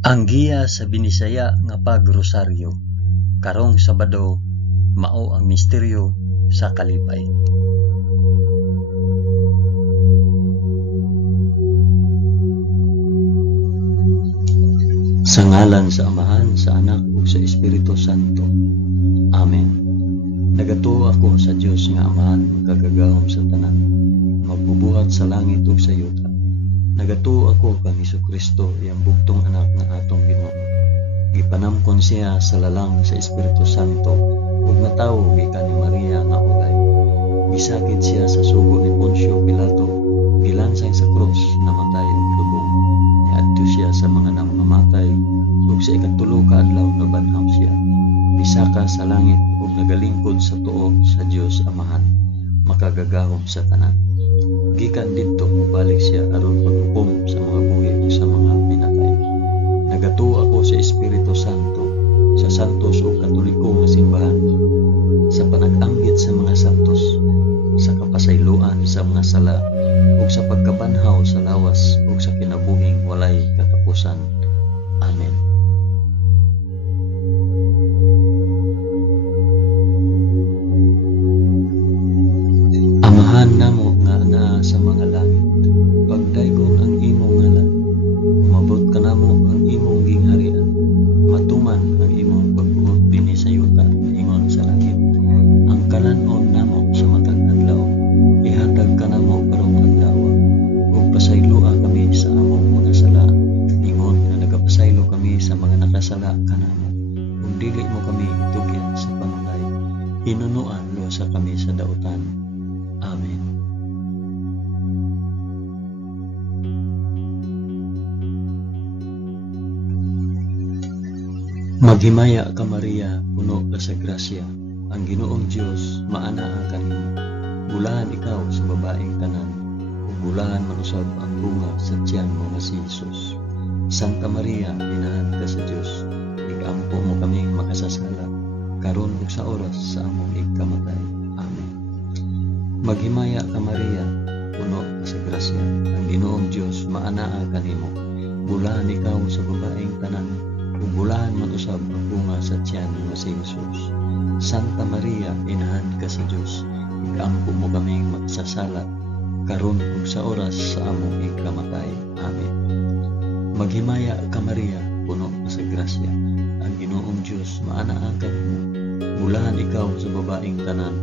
Ang giya sa Binisaya nga pagrosaryo, karong Sabado, mao ang misteryo sa kalipay. Sa ngalan sa Amahan, sa Anak ug sa Espiritu Santo. Amen. Nagatuo ako sa Dios nga Amahan magkagagahom sa tanan, magbubuhat sa langit ug sa yuta. Nagatuo ako kang Hesukristo, iyang bugtong anak nga atong Ginoo. Gipanamkon siya sa lalang sa Espiritu Santo ug natawo gikan ni Maria nga ulay. Gisakit siya sa sugo ni Poncio Pilato, gilansay sa krus, namatay ug lubong. Niadto siya sa mga namamatay ug sa ikatulo ka adlaw nabanhaw siya. Misaka sa langit ug nagalingkod sa tuo sa Dios Amahan, makagagahom sa tanan. Gikan didto mobalik siya aron paghukom sa mga buhi ug sa mga pinatay. Nagatuo ako sa Espiritu Santo, sa santos ug katoliko nga simbahan, sa panag-anggit sa mga santos, sa kapasayloan sa mga sala, ug sa pagkabanhaw sa lawas ug sa kinabuhing walay katapusan. Amen. Amahan namo nga naa sa mga langit, pagdaygon ang imong ngalan, umabot ka namo ang imong gingharian, matuman ang imong pagbuot dinhi sa yuta, ingon sa langit. Ang kalanon namo sa matag adlaw, ihatag ka namo karong adlaw, ug pasayloa kami sa among mga sala, ingon nga nagapasaylo kami sa mga nakasala kanamo, ug dili mo kami itugyan sa panulay, hinunuan lusa kami sa dautan. Amen. Maghimaya ka Maria, puno ka sa grasya, ang Ginoong Dios maanaa kanimo. Bulahan ikaw sa babaeng tanan, ug bulahan man usab ang bunga sa tiyan mo nga si Jesus. Santa Maria, inahan ka sa Dios, igampo mo kaming makasasala, karon ug sa oras sa among igkamatay. Amen. Maghimaya ka Maria, puno ka sa grasya, ang Ginoong Dios maanaa kanimo. Bulahan ikaw sa babaeng tanan, ug bulahan man usab ang bunga sa tiyan nga si Jesus. Santa Maria, inahan ka sa Dios, igampo mo kaming makasasala, karon ug sa oras sa among igkamatay. Amen. Maghimaya ka Maria, puno ka sa grasya, ang Ginoong Dios maanaa kanimo. Bulahan ikaw sa babaeng tanan,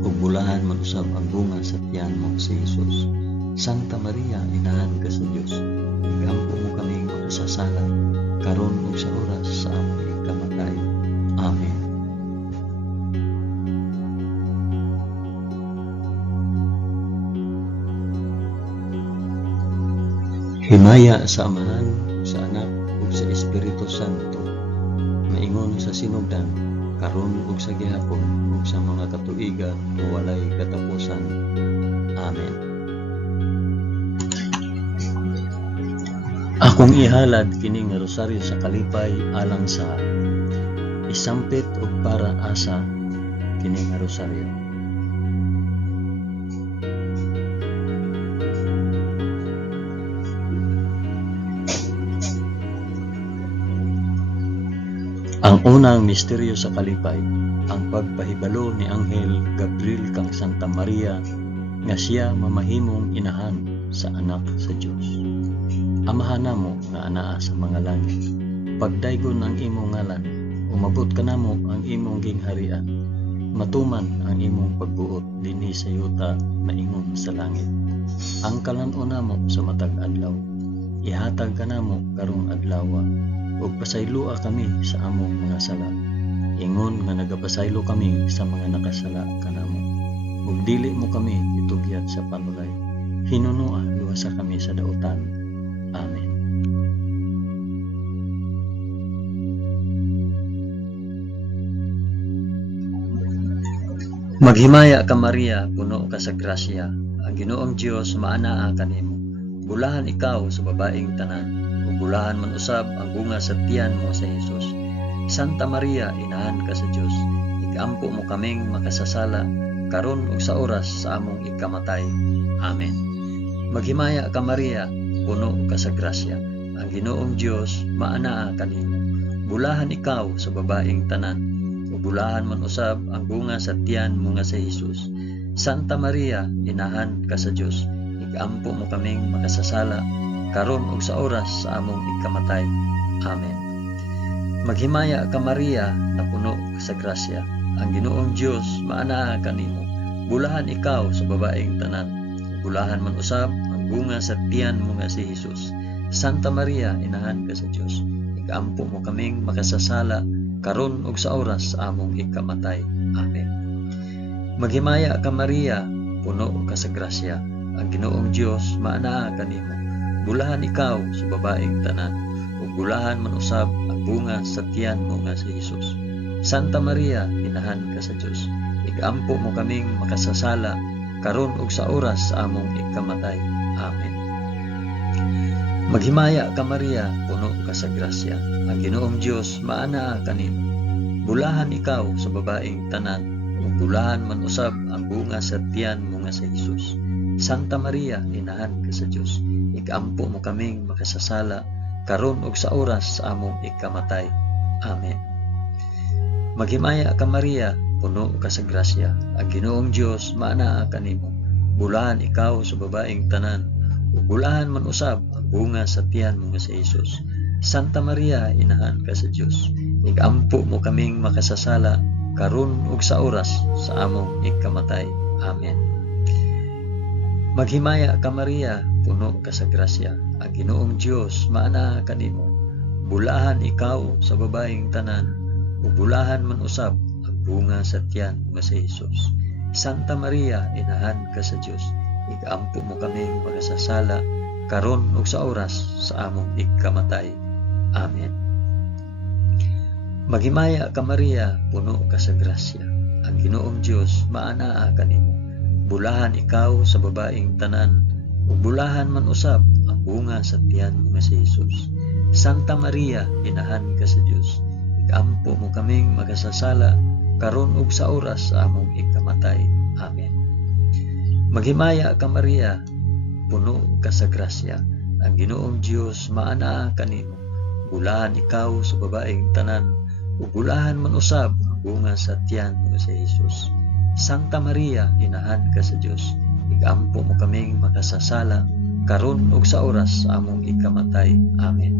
ug bulahan man usab ang bunga sa tiyan mo si Jesus. Santa Maria, inahan ka sa Dios, igampo mo kaming makasasala, karon ug sa oras sa among igkamatay. Amen. Himaya sa Amahan, sa Anak ug sa Espiritu Santo, maingon sa sinugdan, karon ug sa gihapon ug sa mga katuigan nga walay katapusan. Amen. Akong ihalad kini nga rosaryo sa kalipay alang sa isampit ug para asa kini nga rosaryo. Ang unang misteryo sa kalipay, ang pagpahibalo ni Anghel Gabriel kang Santa Maria nga siya mamahimong inahan sa anak sa Dios. Amahan namo nga anaa sa mga langit, pagdaygon ang imong ngalan, umabot ka namo ang imong gingharian, matuman ang imong pagbuot dinhi sa yuta na ingon sa langit. Ang kalanon namo sa matag adlaw, ihatag ka namo karong adlaw, ug pasayloa kami sa among mga sala, ingon nga nagapasaylo kami sa mga nakasala kanamo, ug dili mo kami itugyat sa panulay, hinunua luwasa kami sa dautan. Amen. Maghimaya ka Maria, puno ka sa grasya, ang Ginoong Dios maanaa kanimo. Bulahan ikaw sa babaeng tanan, ug bulahan man usab ang bunga sa tiyan mo sa Jesus. Santa Maria, inahan ka sa Dios, igampo mo kaming makasasala, karon ug sa oras sa among igkamatay. Amen. Maghimaya ka Maria, puno ka sa grasya, ang Ginoong Dios maanaa kanimo. Bulahan ikaw sa babaeng tanan, ug bulahan man usab ang bunga sa tiyan mo nga si Hesus. Santa Maria, inahan ka sa Dios, igampo mo kaming makasasala karon ug sa oras sa among ikamatay. Amen. Maghimaya ka Maria, na puno sa grasya, ang Ginoong Dios maanaa kanimo. Bulahan ikaw sa babaeng tanan, bulahan man usab ang bunga sa tiyan mo nga si Hesus. Santa Maria, inahan ka sa Dios, igampo mo kaming makasasala karon ug sa oras sa among ikamatay. Amen. Maghimaya ka Maria, puno ka sa grasya, ang Ginoong Dios maanaa kanimo. Bulahan ikaw sa babaeng tanan, ug bulahan man usab ang bunga sa tiyan mo nga si Hesus. Santa Maria, inahan ka sa Dios, igampo mo kaming makasasala karon ug sa oras sa among ikamatay. Amen. Maghimaya ka Maria, puno ka sa grasya, ang Ginoong Dios maanaa kanimo. Bulahan ikaw sa babaeng tanan, ug bulahan man usab ang bunga sa tiyan mo nga si Hesus. Santa Maria, inahan ka sa Dios, igampo mo kaming makasasala karon ug sa oras sa among ikamatay. Amen. Maghimaya ka Maria, puno ka sa grasya, ang Ginoong Dios maanaa kanimo. Bulahan ikaw sa babaeng tanan, ug bulahan man usab ang bunga sa tiyan mo nga si Hesus. Santa Maria, inahan ka sa Dios, igampo mo kaming makasasala karon ug sa oras sa among ikamatay. Amen. Maghimaya ka Maria, puno ka sa grasya, ang Ginoong Dios maanaa kanimo. Bulahan ikaw sa babaeng tanan, ug bulahan man usab ang bunga sa tiyan mo nga si Hesus. Santa Maria, inahan ka sa Dios, igampo mo kaming makasasala karon ug sa oras sa among ikamatay. Amen. Maghimaya ka Maria, puno ka sa grasya, ang Ginoong Dios maanaa kanimo. Bulahan ikaw sa babaeng tanan, ug bulahan man usab ang bunga sa tiyan mo nga si Hesus. Santa Maria, inahan ka sa Dios, igampo mo kaming makasasala karon ug sa oras sa among ikamatay. Amen. Maghimaya ka Maria, puno ka sa grasya, ang Ginoong Dios maanaa kanimo. Bulahan ikaw sa babaeng tanan, ug bulahan man usab ang bunga sa tiyan mo nga si Hesus. Santa Maria, inahan ka sa Dios, igampo mo kaming makasasala karon ug sa oras sa among ikamatay. Amen.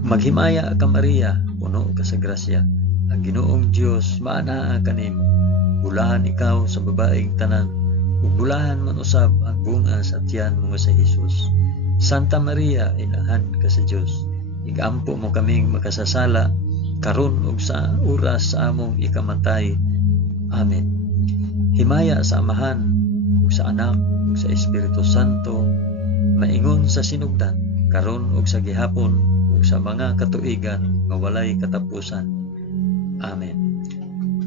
Maghimaya ka Maria, puno ka sa grasya, ang Ginoong Dios maanaa kanimo. Bulahan ikaw sa babaeng tanan, ug bulahan man usab ang bunga sa tiyan mo nga si Hesus. Santa Maria, inahan ka sa Dios, igampo mo kaming makasasala karon ug sa oras sa among ikamatay. Amen. Himaya sa Amahan, ug sa Anak, ug sa Espiritu Santo, maingon sa sinugdan, karon ug sa gihapon, ug sa mga katuigan nga walay katapusan. Amen.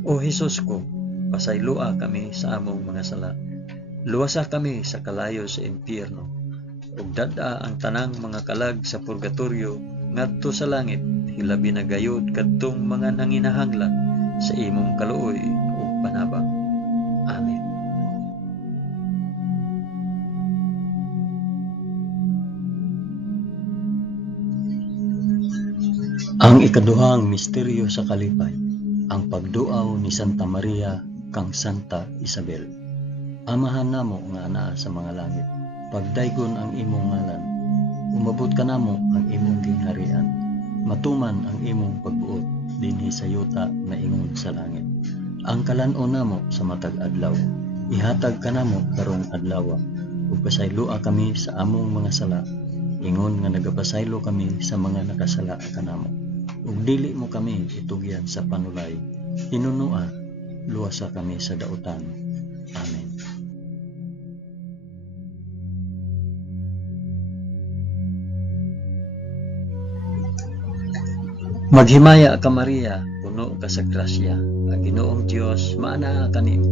O Hesus ko, pasaylua kami sa among mga sala. Luwasa kami sa kalayo sa impyerno, ug dad-a ang tanang mga kalag sa purgatorio ngadto sa langit, hilabi na gayud kadtong mga nanginahanglan sa imong kaluoy ug panabang. Amen. Ang ikaduhang misteryo sa kalipay, ang pagduaw ni Santa Maria kang Santa Isabel. Amahan namo nga anaa sa mga langit, pagdaygon ang imong ngalan, umabot ka namo ang imong gingharian, matuman ang imong pagbuot dinhi sa yuta na ingon sa langit. Ang kalan-on namo sa matag adlaw, ihatag ka namo karong adlaw, ug pasaylua kami sa among mga sala, ingon nga nagapasaylo kami sa mga nakasala kanamo. Ug dili mo kami itugyan sa panulay, hinunua luwasa kami sa dautan. Amen. Maghimaya ka Maria, puno ka sa grasya, ang Ginoong Dios maanaa kanimo.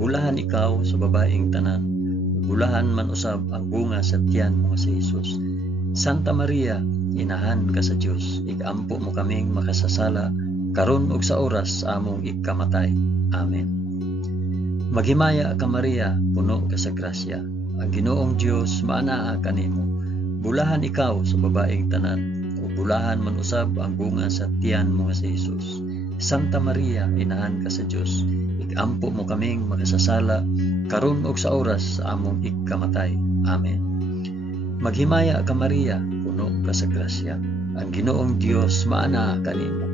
Bulahan ikaw sa babaeng tanan, bulahan man usab ang bunga sa tiyan mo si Hesus. Santa Maria, inahan ka sa Dios, igampo mo kaming makasasala karon ug sa oras sa among ikamatay. Amen. Maghimaya ka Maria, puno ka sa grasya, ang Ginoong Dios maanaa kanimo. Bulahan ikaw sa babaeng tanan, ug bulahan man usab ang bunga sa tiyan mo nga si Hesus. Santa Maria, inahan ka sa Dios, igampo mo kaming makasasala karon ug sa oras sa among ikamatay. Amen. Maghimaya ka Maria, puno ka sa grasya. Ang Ginoong Dios maana kanimo.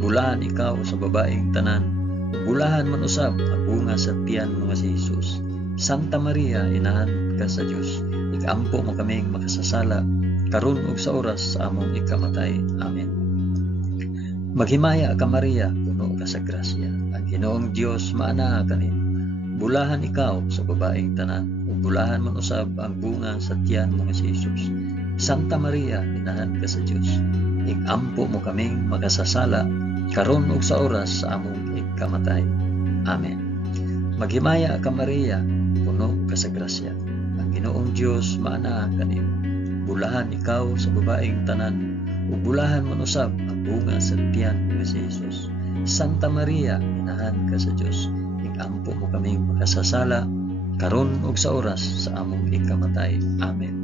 Bulahan ikaw sa babaeng tanan, bulahan man usab ang bunga sa tiyan mo nga si Hesus. Santa Maria, inahan ka sa Dios, igampo mo kaming makasasala karon ug sa oras sa among ikamatay. Amen. Maghimaya ka Maria, puno ka sa grasya. Ang Ginoong Dios maana kanimo. Bulahan ikaw sa babaeng tanan, ug bulahan man usab ang bunga sa tiyan mo nga si Hesus. Santa Maria, inahan ka sa Dios, igampo mo kaming makasasala karon ug sa oras sa among ikamatay. Amen. Maghimaya ka Maria, puno ka sa grasya. Ang Ginoong Dios maana kanimo. Bulahan ikaw sa babaeng tanan, ug bulahan man usab ang bunga sa tiyan mo nga si Hesus. Santa Maria, inahan ka sa Dios, igampo mo kaming makasasala karon ug sa oras sa among ikamatay. Amen.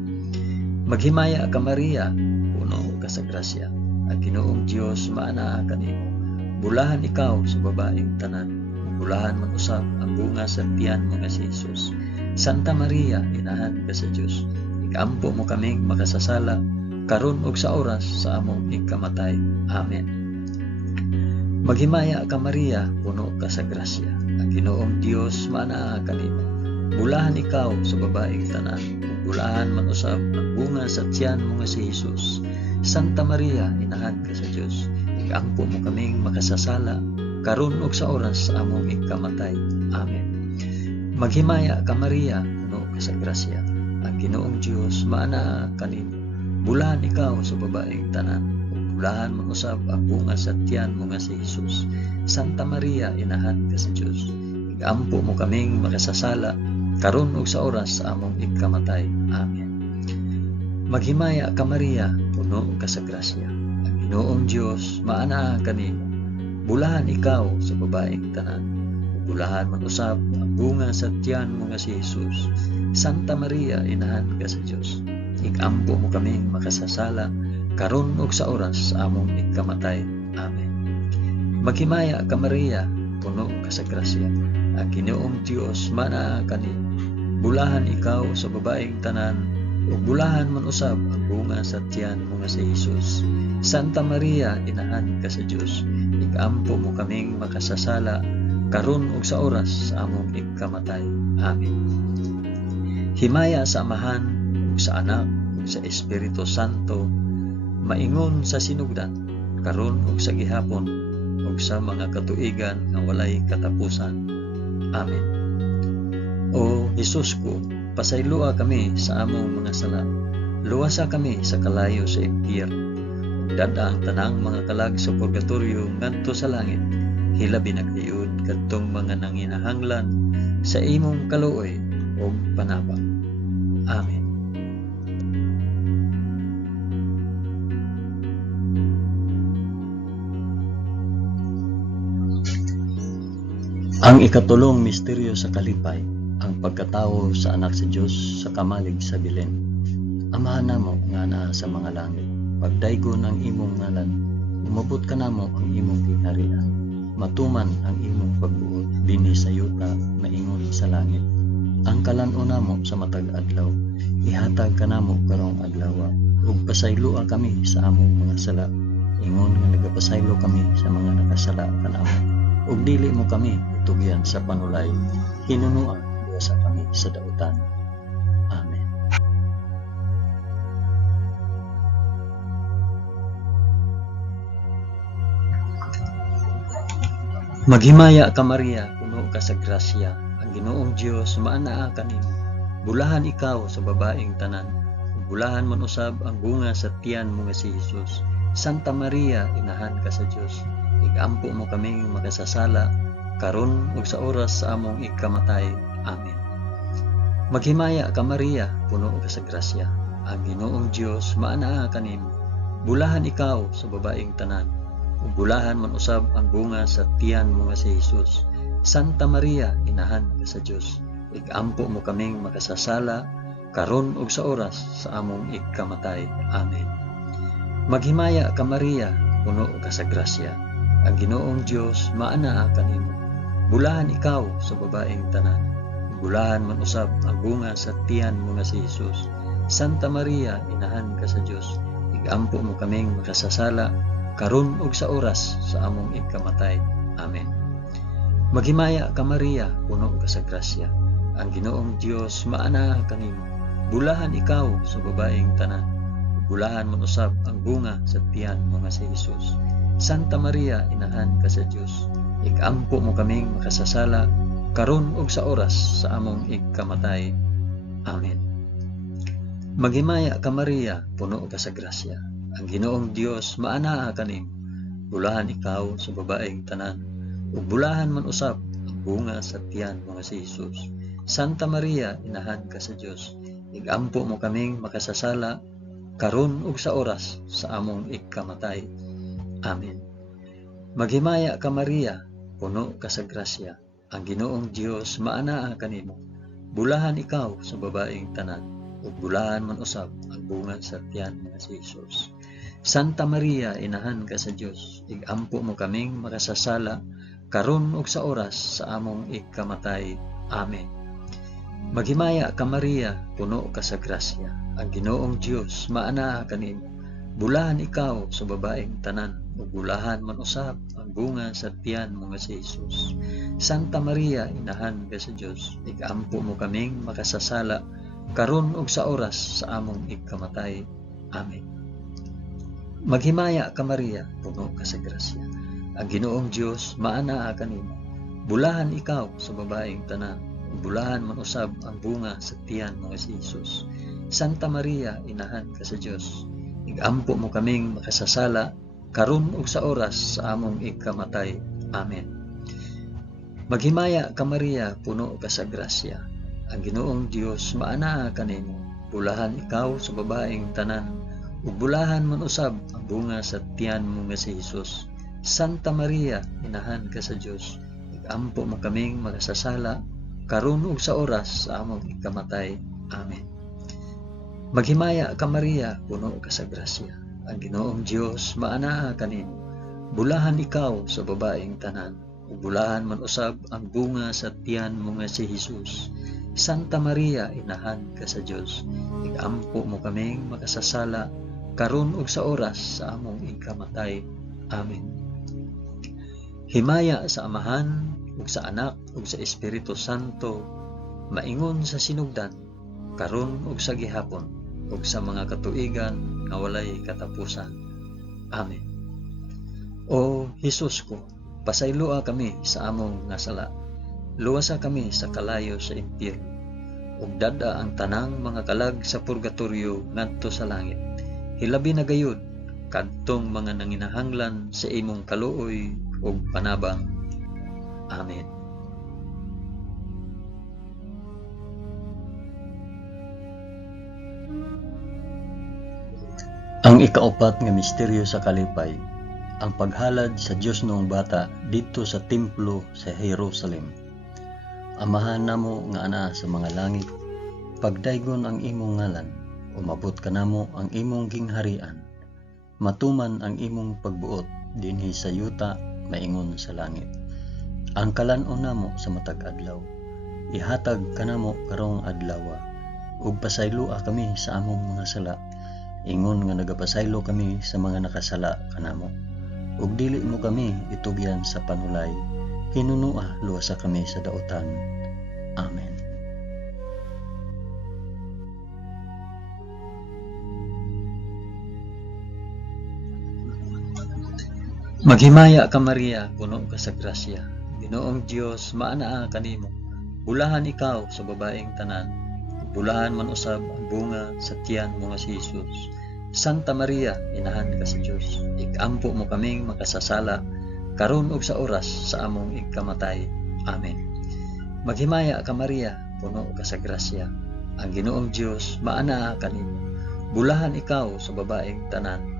Maghimaya ka Maria, puno ka sa grasya. Ang Ginoong Dios maana kanimo. Bulahan ikaw sa babaeng tanan, bulahan man usab ang bunga sa tiyan mo nga si Hesus. Santa Maria, inahan ka sa Dios, igampo mo kaming makasasala karon ug sa oras sa among ikamatay. Amen. Maghimaya ka Maria, puno ka sa grasya. Ang Ginoong Dios maana kanimo. Bulahan ikaw sa babaeng tanan, bulahan man usab ang bunga sa tiyan mo nga si Hesus. Santa Maria, inahan ka sa Dios, igampo mo kaming makasasala karon ug sa oras sa among ikamatay. Amen. Maghimaya ka Maria, puno ka sa grasya. Ang Ginoong Dios maana kanimo. Bulahan ikaw sa babaeng tanan, bulahan man usab ang bunga sa tiyan mo nga si Hesus. Santa Maria, inahan ka sa Dios, igampo mo kaming makasasala karon ug sa oras sa among ikamatay. Amen. Maghimaya ka Maria, puno ka sa grasya. Ang Ginoong Dios maana kanimo. Bulahan ikaw sa babaeng tanan, bulahan man usab ang bunga sa tiyan mo nga si Hesus. Santa Maria, inahan ka sa Dios, igampo mo kaming makasasala karon ug sa oras sa among ikamatay. Amen. Maghimaya ka Maria, puno ka sa grasya. Ang Ginoong Dios maana kanimo. Bulahan ikaw sa babaeng tanan, ug bulahan man usab ang bunga sa tiyan mo nga si Hesus. Santa Maria, inahan ka sa Dios, igampo mo kaming makasasala karon ug sa oras sa among ikamatay. Amen. Himaya sa Amahan ug sa Anak ug sa Espiritu Santo, maingon sa sinugdan karon ug sa gihapon ug sa mga katuigan nga walay katapusan. Amen. O Hesus ko, pasaylua kami sa among mga sala. Luwasa kami sa kalayo sa impyerno. Dada ang tanang mga kalag sa purgatorio ngadto sa langit. Hilabi na kayod kadtong mga nanginahanglan sa imong kaluoy o panabang. Amen. Ang ikatulong misteryo sa kalipay, ang pagkatawo sa anak sa Dios sa kamalig sa Belen. Amahan namo nga naa sa mga langit, pagdaygon ang imong ngalan, umabot ka namo ang imong gingharian, matuman ang imong pagbuot dinhi sa yuta maingon sa langit. Ang kalan-on namo sa matag adlaw, ihatag ka namo karong adlaw, ug pasaylua kami sa among mga sala, ingon nga nagapasaylo kami sa mga nakasala kanamo, ug dili mo kami itugyan sa panulay, hinunuan sa kami sa dautan. Amen. Maghimaya ka Maria, puno ka sa grasya. Ang Ginoong Dios maanaa kanimo. Bulahan ikaw sa babaeng tanan, bulahan man usab ang bunga sa tiyan mo nga si Hesus. Santa Maria, inahan ka sa Dios, igampo mo kaming makasasala karon ug sa oras sa among ikamatay. Amen. Maghimaya ka Maria, puno ka sa grasya. Ang Ginoong Dios maanaa kanimo. Bulahan ikaw sa babaeng tanan, ug bulahan man usab ang bunga sa tiyan mo nga si Hesus. Santa Maria, inahan ka sa Dios, igampo mo kaming makasasala karon ug sa oras sa among ikamatay. Amen. Maghimaya ka Maria, puno ka sa grasya. Ang Ginoong Dios maanaa kanimo. Bulahan ikaw sa babaeng tanan. Bulahan man usab ang bunga sa tiyan mo nga si Jesus. Santa Maria, inahan ka sa Dios. Igampo mo kaming makasasala karon ug sa oras sa among ikamatay. Amen. Maghimaya ka Maria, puno ka sa grasya. Ang Ginoong Dios maanaa kanimo. Bulahan ikaw sa babaeng tanan. Bulahan man usab ang bunga sa tiyan mo nga si Jesus. Santa Maria, inahan ka sa Dios. Igampo mo kaming makasasala karon ug sa oras sa among ikamatay. Amen. Maghimaya ka Maria, puno ka sa grasya. Ang Ginoong Dios maanaa kanimo. Bulahan ikaw sa babaeng tanan. Ug bulahan man usab ang bunga sa tiyan mo nga si Jesus. Santa Maria, inahan ka sa Dios. Igampo mo kaming makasasala karon ug sa oras sa among ikamatay. Amen. Maghimaya ka Maria, puno ka sa grasya. Ang Ginoong Dios maanaa kanimo. Bulahan ikaw sa babaeng tanan. Ug bulahan man usab ang bunga sa tiyan nga si Jesus. Santa Maria, inahan ka sa Dios. Igampo mo kaming makasasala karon ug sa oras sa among ikamatay. Amen. Maghimaya ka Maria, puno ka sa grasya. Ang Ginoong Dios maanaa kanimo. Bulahan ikaw sa babaeng tanan. Ug bulahan man usab ang bunga sa tiyan mo nga si Jesus. Santa Maria, inahan ka sa Dios. Igampo mo kaming makasasala karon ug sa oras sa among ikamatay. Amen. Maghimaya ka Maria, puno ka sa grasya. Ang Ginoong Dios maanaa kanimo. Bulahan ikaw sa babaeng tanan. Bulahan man usab ang bunga sa tiyan mo nga si Jesus. Santa Maria, inahan ka sa Dios. Igampo mo kaming makasasala karon ug sa oras sa among ikamatay. Amen. Maghimaya ka Maria, puno ka sa grasya. Ang Ginoong Dios maanaa kanimo. Bulahan ikaw sa babaeng tanan. Ug bulahan man usab ang bunga sa tiyan mo nga si Jesus. Santa Maria, inahan ka sa Dios. Igampo mo kaming makasasala karon ug sa oras sa among ikamatay. Amen. Maghimaya ka Maria, puno ka sa grasya. Ang Ginoong Dios maanaa kanimo. Bulahan ikaw sa babaeng tanan. Ug bulahan man usab ang bunga sa tiyan mo nga si Jesus. Santa Maria, inahan ka sa Dios. Igampo mo kaming makasasala karon ug sa oras sa among ikamatay. Amen. Himaya sa Amahan ug sa Anak ug sa Espiritu Santo, maingon sa sinugdan, karon ug sa gihapon, ug sa mga katuigan nga walay katapusan. Amen. O Jesus ko, pasayloa kami sa among nasala. Luwasa kami sa kalayo sa impyerno, ug dada ang tanang mga kalag sa purgatorio ngadto sa langit. Hilabi na gayud kadtong mga nanginahanglan sa imong kaluoy ug panabang. Amen. Ang ikaapat nga misteryo sa kalipay, ang paghalad sa Dios noong bata dito sa templo sa Jerusalem. Amahan namo nga ana sa mga langit, pagdaygon ang imong ngalan, umabot kanamo ang imong gingharian. Matuman ang imong pagbuot dinhi sa yuta maingon sa langit. Ang kalan-on namo sa matag adlaw, ihatag kanamo karong adlaw, ug pasaylua kami sa among mga sala, ingon nga nagapasaylo kami sa mga nakasala kanamo. Ug dili mo kami itugyan sa panulay, hinunua luwasa kami sa daotan. Amen. Maghimaya ka Maria, puno ka sa grasya. Ginoong Dios maanaa kanimo. Bulahan ikaw sa babaeng tanan. Bulahan man usab ang bunga sa tiyan mo nga si Jesus. Santa Maria, inahan ka sa Dios. Igampo mo kaming makasasala karon ug sa oras sa among ikamatay. Amen. Maghimaya ka Maria, puno ka sa grasya. Ang Ginoong Dios maanaa kanimo. Bulahan ikaw sa babaeng tanan.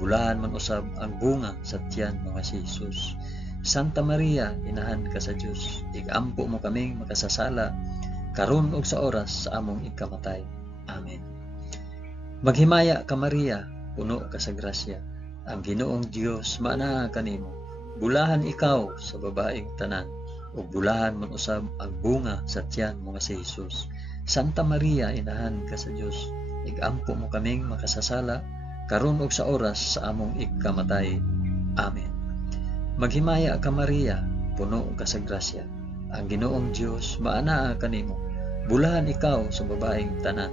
Bulahan man usab ang bunga sa tiyan mo nga si Jesus. Santa Maria, inahan ka sa Dios. Igampo mo kaming makasasala karon ug sa oras sa among ikamatay. Amen. Maghimaya ka Maria, puno ka sa grasya, ang Ginoong Dios maanaa kanimo. Bulahan ikaw sa babaeng tanan, ug bulahan man usab ang bunga sa tiyan mo nga si Jesus. Santa Maria, inahan ka sa Dios, igampo mo kaming makasasala karon ug sa oras sa among ikamatay. Amen. Maghimaya ka Maria, puno ka sa grasya, ang Ginoong Dios maanaa kanimo. Bulahan ikaw sa babaeng tanan,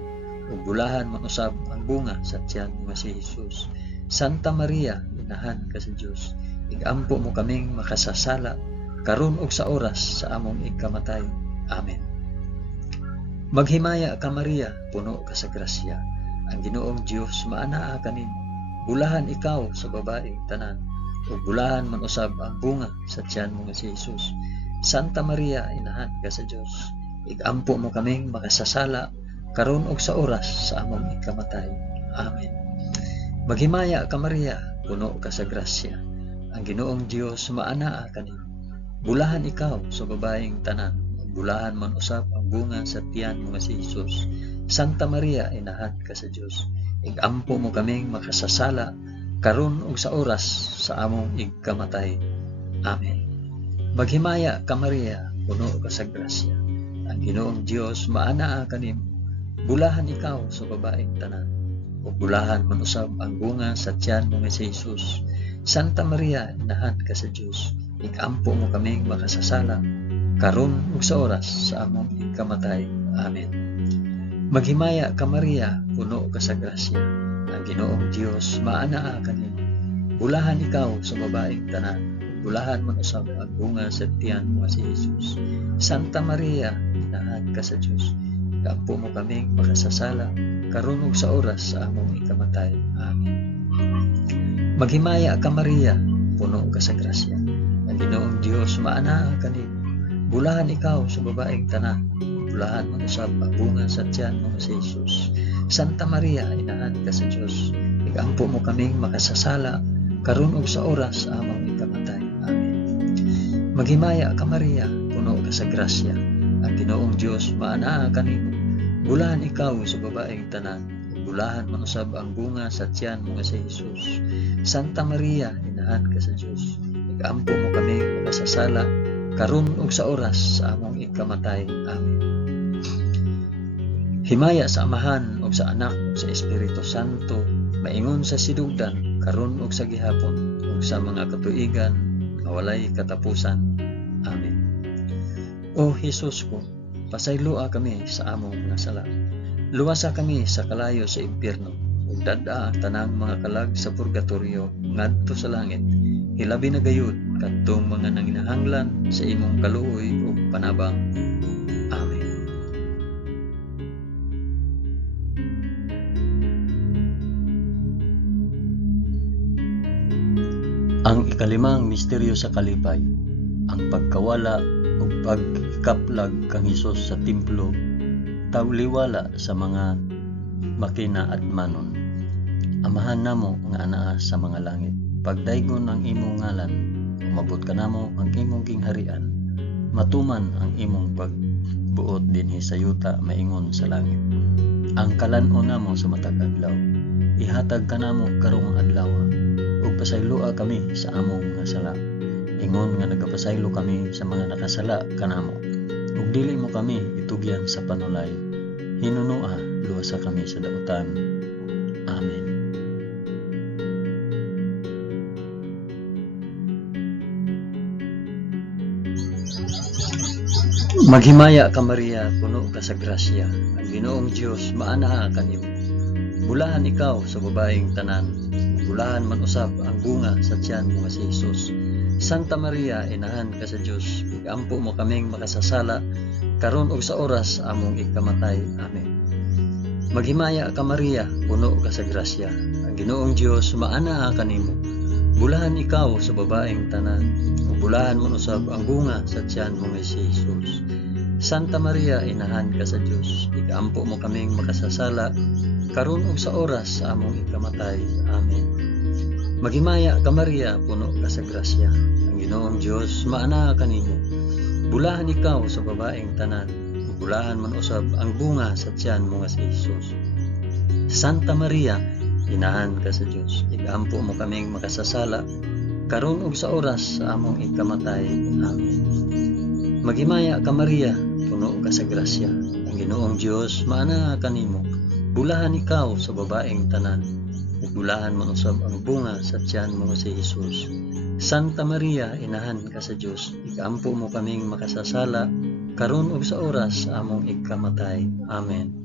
ug bulahan man usab ang bunga sa tiyan mo si Jesus. Santa Maria, inahan ka sa Dios, igampo mo kaming makasasala karon ug sa oras sa among ikamatay. Amen. Maghimaya ka Maria, puno ka sa grasya, ang Ginoong Dios maanaa kanimo. Bulahan ikaw sa babaeng tanan, ug bulahan man usab ang bunga sa tiyan mo si Jesus. Santa Maria, inahan ka sa Dios, igampo mo kaming makasasala karon ug sa oras sa among ikamatay. Amen. Maghimaya ka Maria, puno ka sa grasya, ang Ginoong Dios maanaa kanimo. Bulahan ikaw sa babaeng tanan, ug bulahan man usab ang bunga sa tiyan mo si Jesus. Santa Maria, inahan ka sa Dios, igampo mo kaming makasasala karon ug sa oras sa among ikamatay. Amen. Maghimaya ka Maria, puno ka sa grasya, ang Ginoong Dios maanaa kanimo. Bulahan ikaw sa babaeng tanan, ug bulahan man usab ang bunga sa tiyan mo si Jesus. Santa Maria, inahan ka sa Dios, igampo mo kaming makasasala karon ug sa oras sa among ikamatay. Amen. Maghimaya ka Maria, puno ka sa grasya, ang Ginoong Dios maanaa kanimo. Bulahan ikaw sa babaeng tanan, bulahan man usab ang bunga sa tiyan mo si Jesus. Santa Maria, inahan ka sa Dios, igampo mo kaming makasasala karon ug sa oras sa among ikamatay. Amen. Maghimaya ka Maria, puno ka sa grasya, ang Ginoong Dios maanaa kanimo. Bulahan ikaw sa babaeng tanan, bulahan man usab ang bunga sa tiyan mo si Jesus. Santa Maria, inahan ka sa Dios, igampo mo kaming makasasala karon ug sa oras sa among ikamatay. Amen. Maghimaya ka Maria, puno ka sa grasya, ang Ginoong Dios maanaa kanimo. Bulahan ikaw sa babaeng tanan, bulahan man usab ang bunga sa tiyan mo si Jesus. Santa Maria, inahan ka sa Dios, igampo mo kaming makasasala karon ug sa oras sa among ikamatay. Amen. Himaya sa Amahan ug sa Anak ug sa Espiritu Santo, maingon sa sidugdan karon ug sa gihapon ug sa mga katuigan nga walay katapusan. Amen. O Jesus ko, pasayloa kami sa among mga sala. Luwasa kami sa kalayo sa impyerno, ug dad-a ang tanang mga kalag sa purgatorio ngadto sa langit. Hilabi na gayud kadtong mga nanginahanglan sa imong kaluoy ug panabang. Amen. Ang ikalimang misteryo sa kalipay, ang pagkawala ug pagkaplag kang Hesus sa templo, tawliwala sa mga makina at manon. Amahan namo nga anaa sa mga langit, pagdaygon ang imong ngalan, umabot ka namo ang imong gingharian, matuman ang imong pagbuot dinhi sa yuta maingon sa langit. Ang kalan-on namo sa matag adlaw, ihatag ka namo karong adlaw, ug pasayloa kami sa among mga sala. Ingon nga nagapasaylo kami sa mga nakasala kanamo, ug dili mo kami itugyan sa panulay. Hinunoa, luwasa kami sa dautan. Amen. Maghimaya ka Maria, puno ka sa grasya, ang Ginoong Dios maanaa kanimo. Bulahan ikaw sa babaeng tanan, bulahan man usab ang bunga sa tiyan mo si Jesus. Santa Maria, inahan ka sa Dios, igampo mo kaming makasasala karon ug sa oras among ikamatay. Amen. Maghimaya ka Maria, puno ka sa grasya, ang Ginoong Dios maanaa kanimo. Bulahan ikaw sa babaeng tanan, ug bulahan man usab ang bunga sa tiyan mo si Jesus. Santa Maria, inahan ka sa Dios, igampo mo kaming makasasala karon ug sa oras sa among ikamatay. Amen. Maghimaya ka Maria, puno ka sa grasya, ang Ginoong Dios maanaa kanimo. Bulahan ikaw sa babaeng tanan, ug bulahan man usab ang bunga sa tiyan mo nga si Jesus. Santa Maria, inahan ka sa Dios, igampo mo kaming makasasala karon ug sa oras sa among ikamatay. Amen. Maghimaya ka Maria, puno ka sa grasya, ang Ginoong Dios maana kanimo. Bulahan ikaw sa babaeng tanan, ug bulahan man usab ang bunga sa tiyan mo si Jesus. Santa Maria, inahan ka sa Dios, igampo mo kaming makasasala karon ug sa oras sa among ikamatay. Amen.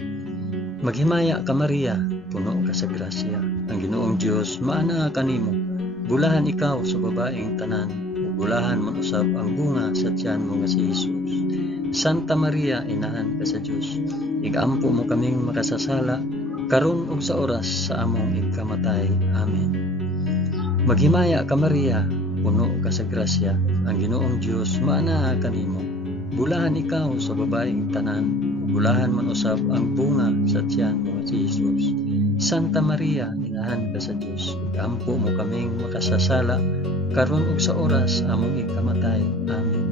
Maghimaya ka Maria, puno ka sa grasya, ang Ginoong Dios maana kanimo. Bulahan ikaw sa babaeng tanan, ug bulahan man usab ang bunga sa tiyan mo nga si Jesus. Santa Maria, inahan ka sa Dios, igampo mo kaming makasasala karon ug sa oras sa among ikamatay. Amen. Maghimaya ka Maria, puno ka sa grasya, ang Ginoong Dios maana kanimo. Bulahan ikaw sa babaeng tanan, bulahan man usab ang bunga sa tiyan mo si Jesus. Santa Maria, inahan ka sa Dios, igampo mo kaming makasasala karon ug sa oras sa among ikamatay. Amen.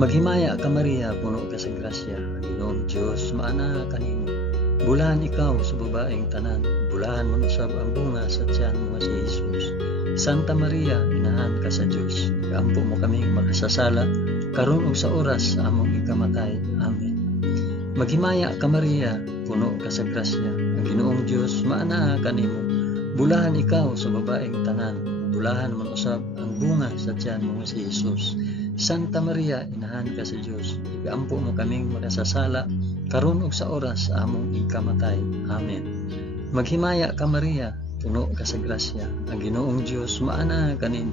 Maghimaya ka Maria, puno ka sa grasya, ang Ginoong Dios maana kanimo. Bulahan ikaw sa babaeng tanan, bulahan man usab ang bunga sa tiyan mo si Jesus. Santa Maria, inahan ka sa Dios, igampo mo kaming makasasala karon ug sa oras sa among ikamatay. Amen. Maghimaya ka Maria, puno ka sa grasya, ang Ginoong Dios maana kanimo. Bulahan ikaw sa babaeng tanan, bulahan man usab ang bunga sa tiyan mo si Jesus. Santa Maria, inahan ka sa Dios, igampo mo kaming makasasala karon ug sa oras sa among ikamatay. Amen. Maghimaya ka Maria, puno ka sa grasya, ang Ginoong Dios maana kanimo.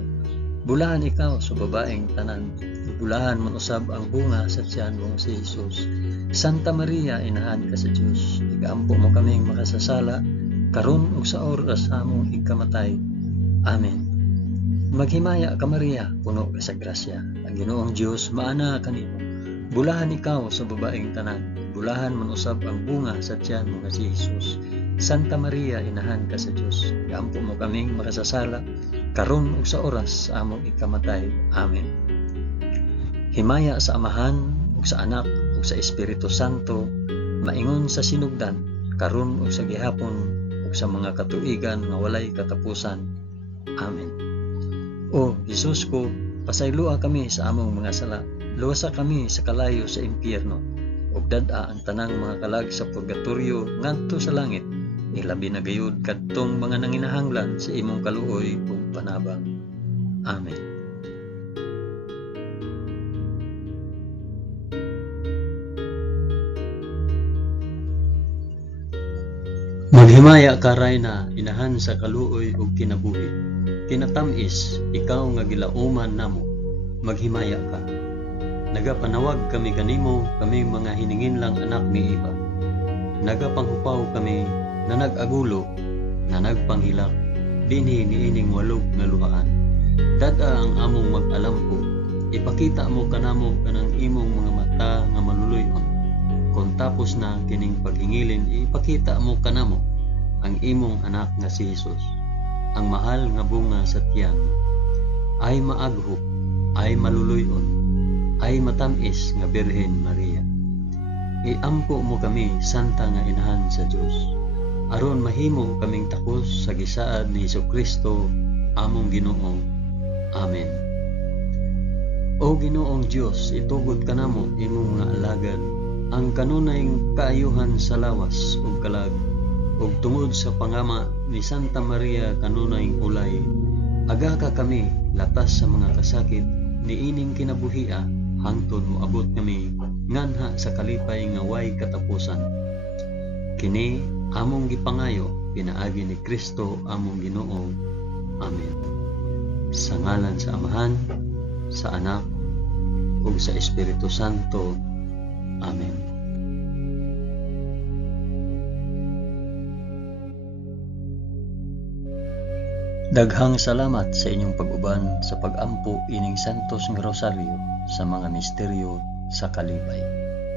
Bulahan ikaw sa babaeng tanan, bulahan man usab ang bunga sa tiyan mo si Jesus. Santa Maria, inahan ka sa Dios, igampo mo kaming makasasala karon ug sa oras sa among ikamatay. Amen. Maghimaya ka Maria, puno ka sa grasya, ang Ginoong Dios maana kanimo. Bulahan ikaw sa babaeng tanan, bulahan man usab ang bunga sa tiyan mo si Jesus. Santa Maria, inahan ka sa Dios, igampo mo kaming makasasala karon ug sa oras sa among ikamatay. Amen. Himaya sa Amahan ug sa Anak ug sa Espiritu Santo, maingon sa sinugdan karon ug sa gihapon ug sa mga katuigan nga walay katapusan. Amen. O Jesus ko, pasaylua kami sa among mga sala, luwasa kami sa kalayo sa impyerno, ug dad-a ang tanang mga kalag sa purgatorio ngadto sa langit, ilabi na gayud kadtong mga nanginahanglan sa imong kaluoy ug panabang. Amen. Maghimaya ka Rayna, inahan sa kaluoy ug kinabuhi. Kinatamis, ikaw nga gilauman namo, maghimaya ka. Nagapanawag kami kanimo, kami mga hiningin lang anak ni Eva. Nagapanghupaw kami, na nag-agulo, na nagpanghilak, dinhi niining walog nga luhaan. Dada ang among mag-alampo, ipakita mo kanamo kanang imong mga mata nga maluluyon. Kung tapos na kining paghingilin, ipakita mo kanamo ang imong anak nga si Jesus. Ang mahal nga bunga sa tiyan, ay maaghop, ay maluluyon, ay matamis nga Birhen Maria. Iampo mo kami, santa nga inahan sa Dios, aron mahimo kaming takos sa gisaad ni Jesucristo, among Ginoo. Amen. O Ginoong Dios, itugod kanamo imong mga alagad, ang kanunay kaayuhan sa lawas ug kalag, ug tungod sa pangama ni Santa Maria kanunay ulay, aga ka kami latas sa mga kasakit niining kinabuhia, hangtod moabot kami nganha sa kalipay nga way katapusan. Kini among gipangayo pinaagi ni Kristo among Ginoo. Amen. Sa ngalan sa Amahan, sa Anak, ug sa Espiritu Santo. Amen. Daghang salamat sa inyong pag-uban sa pag-ampo ining Santos nga Rosaryo sa mga misteryo sa kalipay.